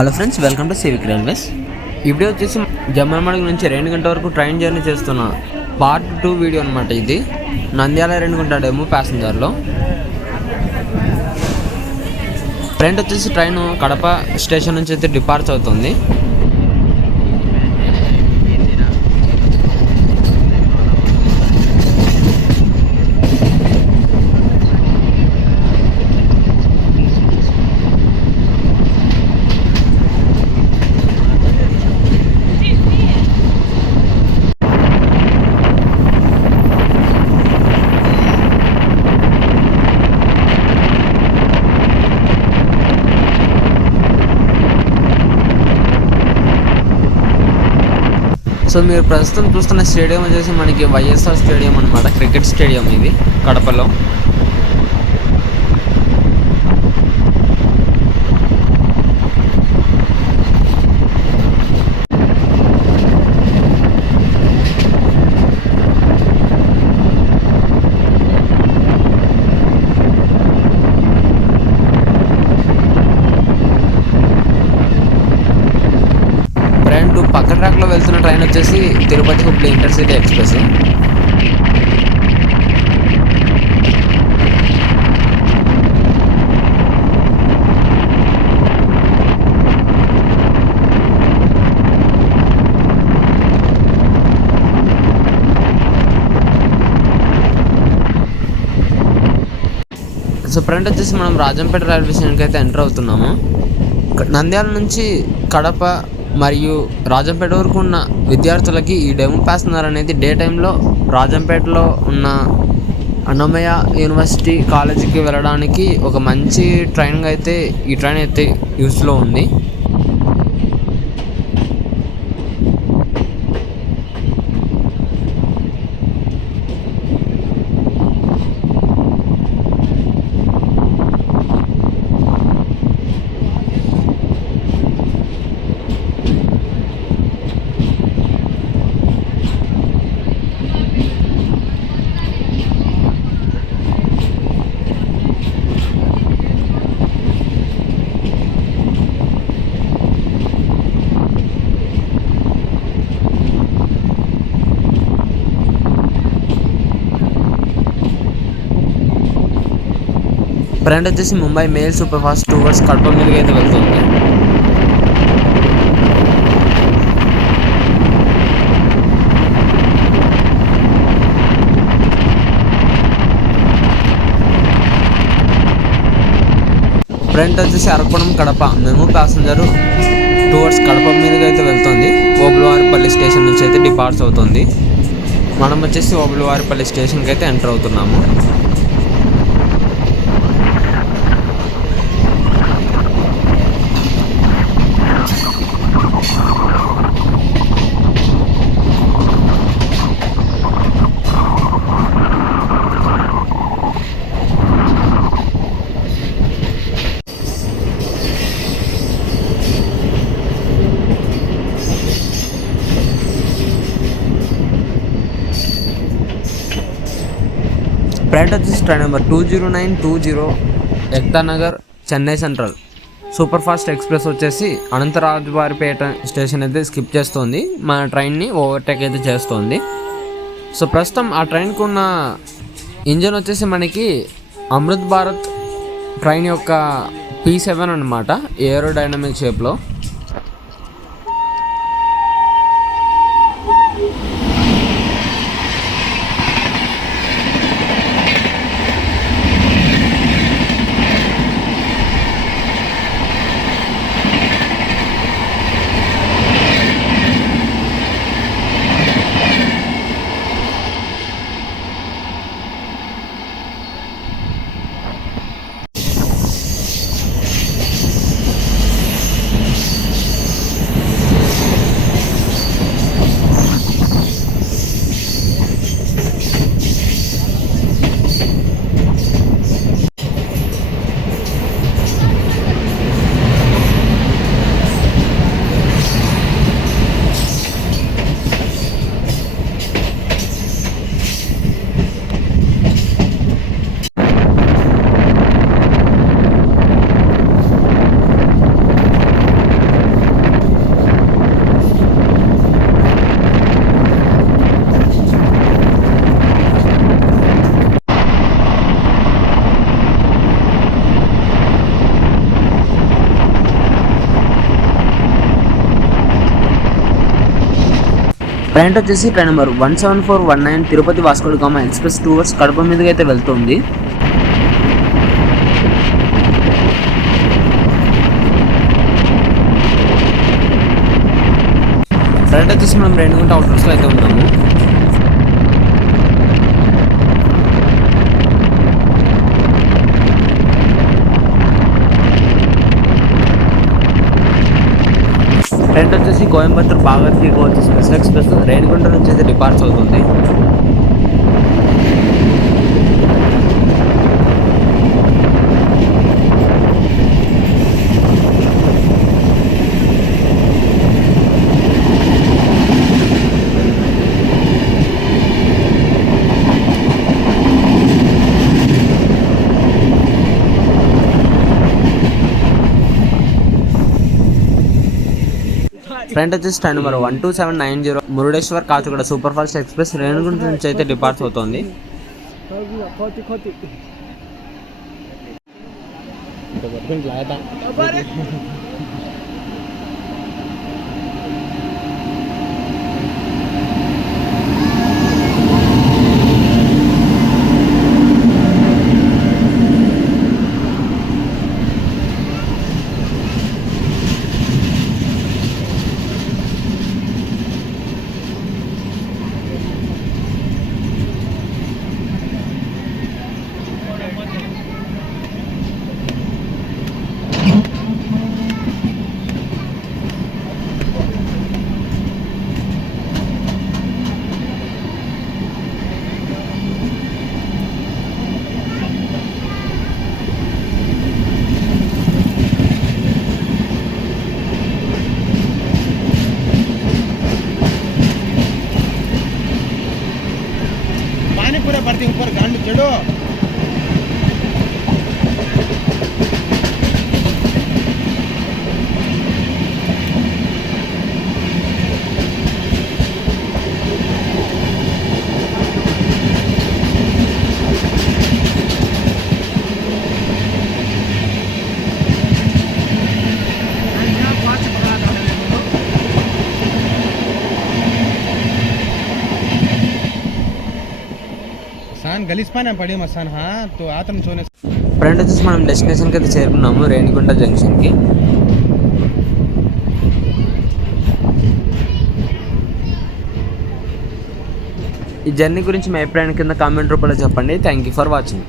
Hello friends, welcome to civic railways. ఈ వీడియో వచ్చేసి జమ్మలమడుగు నుంచి రేణిగుంట వరకు ట్రైన్ జర్నీ చేస్తున్న పార్ట్ 2 వీడియో అనమాట. ఇది నంద్యాల రేణిగుంట డెమో ప్యాసింజర్లో. ఫ్రెండ్ వచ్చేసి ట్రైన్ కడప స్టేషన్ నుంచి అయితే డిపార్చ్ అవుతుంది. సో మీరు ప్రస్తుతం చూస్తున్న స్టేడియం వచ్చేసి మనకి వైఎస్ఆర్ స్టేడియం అనమాట, క్రికెట్ స్టేడియం ఇది కడపలో. పక్క ట్రాక్లో వెళ్తున్న ట్రైన్ వచ్చేసి తిరుపతి Hubli intercity express. So friend వచ్చేసి మనం రాజంపేట రైల్వే స్టేషన్కి అయితే ఎంటర్ అవుతున్నాము. నంద్యాల నుంచి కడప మరియు రాజంపేట వరకు ఉన్న విద్యార్థులకి ఈ డెమో ప్యాసింజర్ అనేది డే టైంలో రాజంపేటలో ఉన్న అన్నమయ్య యూనివర్సిటీ కాలేజీకి వెళ్ళడానికి ఒక మంచి ట్రైన్గా అయితే ఈ ట్రైన్ అయితే యూస్లో ఉంది. ఫ్రెండ్ వచ్చేసి Mumbai mail super fast towards Kadapa మీదకి అయితే వెళ్తుంది. ఫ్రెండ్ వచ్చేసి Arakkonam Kadapa MEMU passenger towards Kadapa మీదకి అయితే వెళ్తుంది. ఓబులవారిపల్లి స్టేషన్ నుంచి అయితే డిపార్ట్స్ అవుతుంది. మనం వచ్చేసి ఓబులవారిపల్లి స్టేషన్కి అయితే ఎంటర్ అవుతున్నాము. ఫ్రెండ్ వచ్చేసి train number 20920 Ektanagar Chennai central super fast express వచ్చేసి అనంతరాజువారిపేట స్టేషన్ అయితే స్కిప్ చేస్తుంది. మన ట్రైన్ని ఓవర్టేక్ అయితే చేస్తుంది. సో ప్రస్తుతం ఆ ట్రైన్కి ఉన్న ఇంజన్ వచ్చేసి మనకి అమృత్ భారత్ ట్రైన్ యొక్క P7 అనమాట, ఏరోడైనమిక్ షేప్లో. ట్రైన్ వచ్చేసి train number 17419 Tirupati Vasco da Gama express 2 hours Kadapa మీదుగా అయితే వెళ్తుంది. ఫ్రంట్ వచ్చేసి మనం రేణిగుంట అవుట్లెట్స్లో అయితే ఉన్నాము. ట్రైన్ వచ్చేసి కోయంబత్తూర్ భాగత్ వచ్చి స్పెషల్ ఎక్స్ప్రెస్ రేణిగుంట నుంచి అయితే డిపార్చ్ అవుతుంది. ఫ్రంట్ వచ్చేసి train number 12790 Murudeshwar Kacheguda super fast express Renigunta నుంచి అయితే డిపార్చ్ అవుతుంది. पूरा बढ़ती ऊपर गांड चढ़ो గలిసిపోయినా పడి మసాన్ తో ఆతను చూనే. ఫ్రెండ్ వచ్చేసి మనం డెస్టినేషన్కి అయితే చేరుకున్నాము, రేణిగుంట జంక్షన్కి. ఈ జర్నీ గురించి మీ అభిప్రాయం కింద కామెంట్ రూపంలో చెప్పండి. Thank you for watching.